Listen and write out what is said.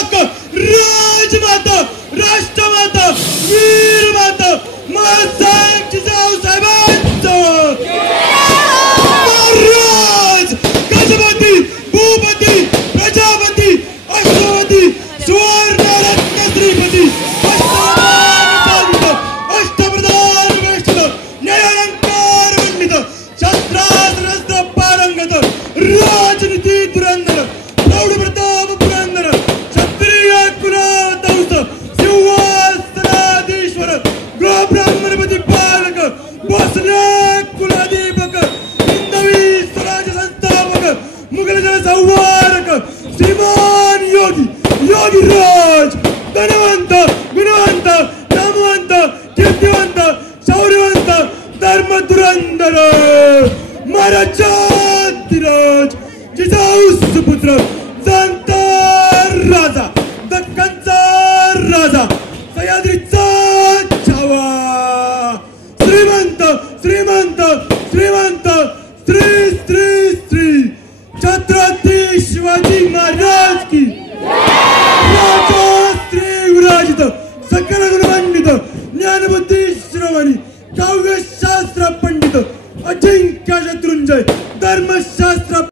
लोक राजमाता राष्ट्रमाता वीरमाता महासाहेब जिजाऊसाहेबांचं महाराज गजपती भूपती प्रजापती अष्टपती सुवर्णरत्न श्रीपती अष्टप्रधान वेष्टित न्यायालंकार मंडित शस्त्रास्त्र पारंगत राजनीती धुरंधर प्रौढ प्रताप पुरंदर क्षत्रिय कुलावंश सिंहासनाधीश्वर गृहब्राह्मणपती पालक भोसले कुलाधिपक हिंदवी स्वराज संस्थापक मुघल संवारक श्रीमान योगी योगीराज धनवंत गुणवंत नामवंत कीर्तिवंत शौर्यवंत धर्मधुरंधर महाराजाधिराज जिजाऊ सुपुत्र संत राजा दक्खनचा राजा सह्याद्रीचा छावा श्रीमंत श्रीमंत श्रीमंत श्री श्री श्री छत्रपती शिवाजी महाराज की